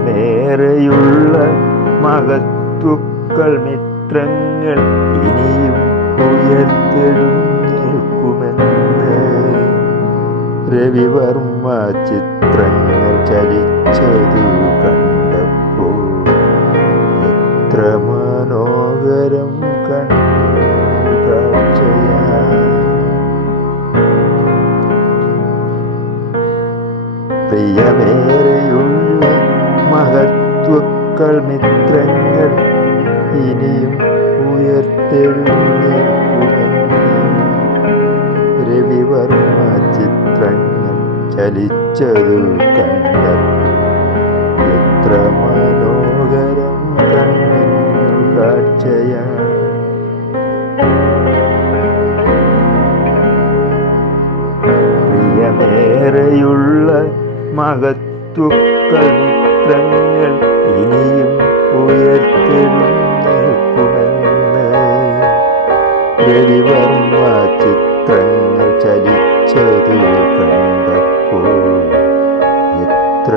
പ്രിയമേറെയുള്ള മഹത്വക്കൾ മിത്രങ്ങൾ ഇനിയും ഉയർത്തെഴുന്നേൽക്കുമെന്ന് രവിവർമ്മ ചിത്രങ്ങൾ ചലിച്ചതു കണ്ടപ്പോൾ എത്ര മനോഹരം കാഴ്ചയാ. പ്രിയമേറെയുള്ള മഹത്വക്കൾ മിത്രങ്ങൾ ഇനിയും ഉയർത്തെഴുന്നേൽക്കുമെന്ന് രവിവർമ്മ ചിത്രങ്ങൾ ചലിച്ചതു കണ്ടപ്പോൾ എത്ര മനോഹരം കണ്ണിനു കാഴ്ചയാ. പ്രിയമേറെയുള്ള മഹത്വക്കൾ മിത്രങ്ങൾ ഇനിയും ഉയർത്തെഴുന്നേൽക്കുമെന്ന് രവിവർമ്മ ചിത്രങ്ങൾ ചലിച്ചതു കണ്ടപ്പോൾ എത്ര